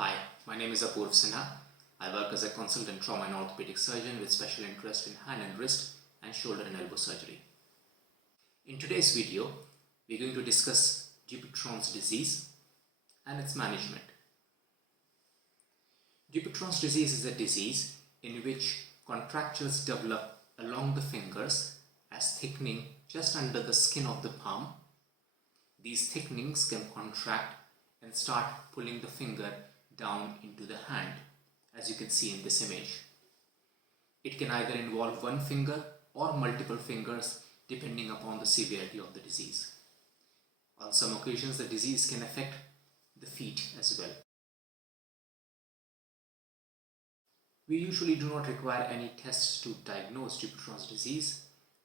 Hi, my name is Apurv Sinha. I work as a consultant trauma and orthopedic surgeon with special interest in hand and wrist and shoulder and elbow surgery. In today's video, we're going to discuss Dupuytren's disease and its management. Dupuytren's disease is a disease in which contractures develop along the fingers as thickening just under the skin of the palm. These thickenings can contract and start pulling the finger down into the hand, as you can see in this image. It can either involve one finger or multiple fingers depending upon the severity of the disease. On some occasions, the disease can affect the feet as well. We usually do not require any tests to diagnose Dupuytren's disease.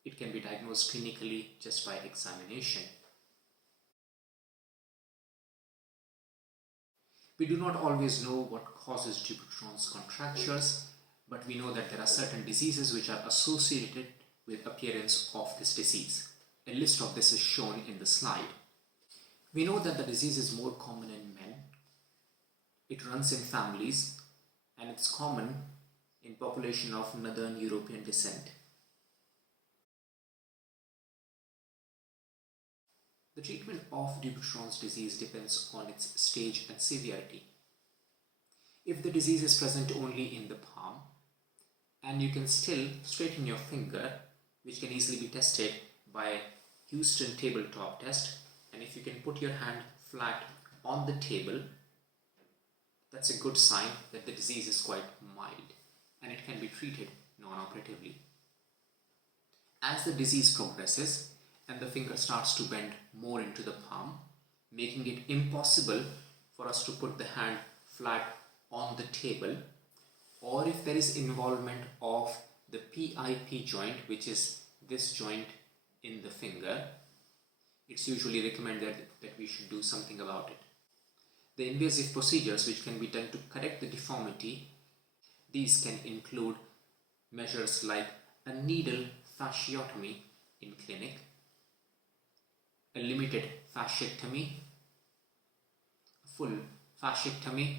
It can be diagnosed clinically just by examination. We do not always know what causes Dupuytren's contractures, but we know that there are certain diseases which are associated with appearance of this disease. A list of this is shown in the slide. We know that the disease is more common in men. It runs in families and it's common in population of Northern European descent. The treatment of Dupuytren's disease depends on its stage and severity. If the disease is present only in the palm and you can still straighten your finger, which can easily be tested by Houston tabletop test, and if you can put your hand flat on the table, that's a good sign that the disease is quite mild and it can be treated non-operatively. As the disease progresses and the finger starts to bend more into the palm, making it impossible for us to put the hand flat on the table, or if there is involvement of the PIP joint, which is this joint in the finger, it's usually recommended that we should do something about it. The invasive procedures which can be done to correct the deformity, these can include measures like a needle fasciotomy in clinic, a limited fasciectomy, a full fasciectomy,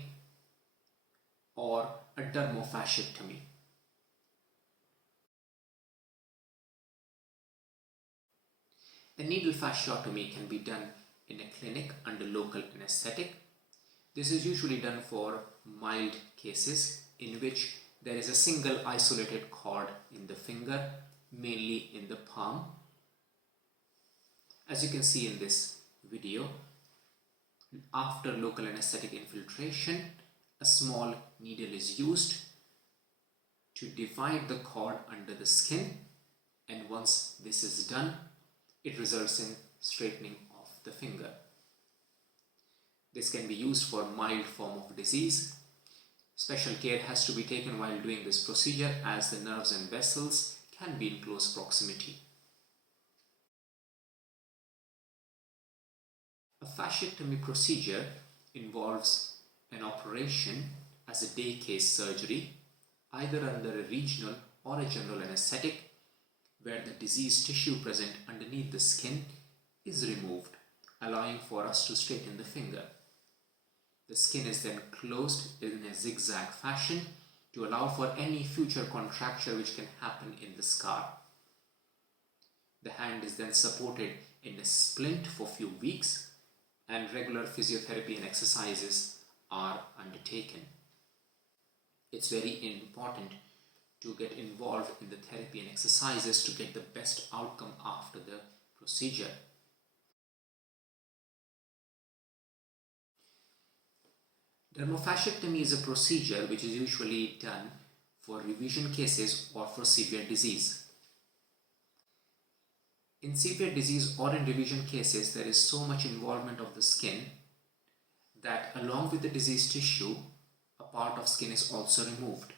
or a dermofasciectomy. A needle fasciotomy can be done in a clinic under local anesthetic. This is usually done for mild cases in which there is a single isolated cord in the finger, mainly in the palm. As you can see in this video, after local anesthetic infiltration, a small needle is used to divide the cord under the skin, and once this is done, it results in straightening of the finger. This can be used for mild form of disease. Special care has to be taken while doing this procedure as the nerves and vessels can be in close proximity. A fasciectomy procedure involves an operation as a day case surgery, either under a regional or a general anesthetic, where the diseased tissue present underneath the skin is removed, allowing for us to straighten the finger. The skin is then closed in a zigzag fashion to allow for any future contracture which can happen in the scar. The hand is then supported in a splint for a few weeks, and regular physiotherapy and exercises are undertaken. It's very important to get involved in the therapy and exercises to get the best outcome after the procedure. Dermofasciectomy is a procedure which is usually done for revision cases or for severe disease. In severe disease or in revision cases, there is so much involvement of the skin that along with the diseased tissue, a part of skin is also removed.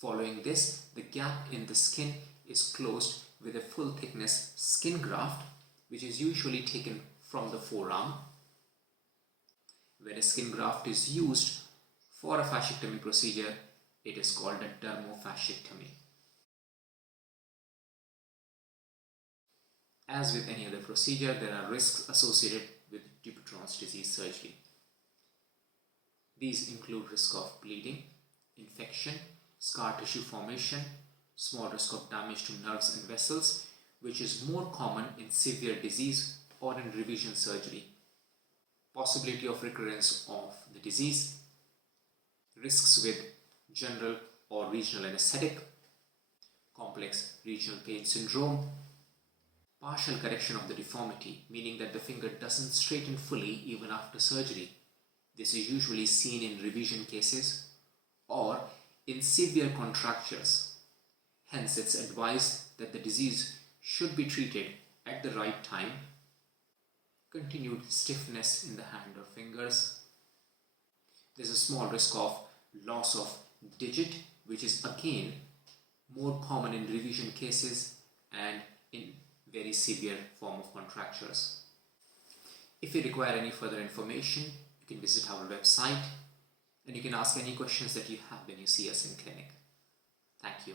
Following this, the gap in the skin is closed with a full thickness skin graft, which is usually taken from the forearm. When a skin graft is used for a fasciectomy procedure, it is called a dermofasciectomy. As with any other procedure, there are risks associated with Dupuytren's disease surgery. These include risk of bleeding, infection, scar tissue formation, small risk of damage to nerves and vessels, which is more common in severe disease or in revision surgery. Possibility of recurrence of the disease, risks with general or regional anesthetic, complex regional pain syndrome, partial correction of the deformity, meaning that the finger doesn't straighten fully even after surgery. This is usually seen in revision cases or in severe contractures. Hence, it's advised that the disease should be treated at the right time. Continued stiffness in the hand or fingers. There's a small risk of loss of digit, which is again more common in revision cases and in very severe form of contractures. If you require any further information, you can visit our website and you can ask any questions that you have when you see us in clinic. Thank you.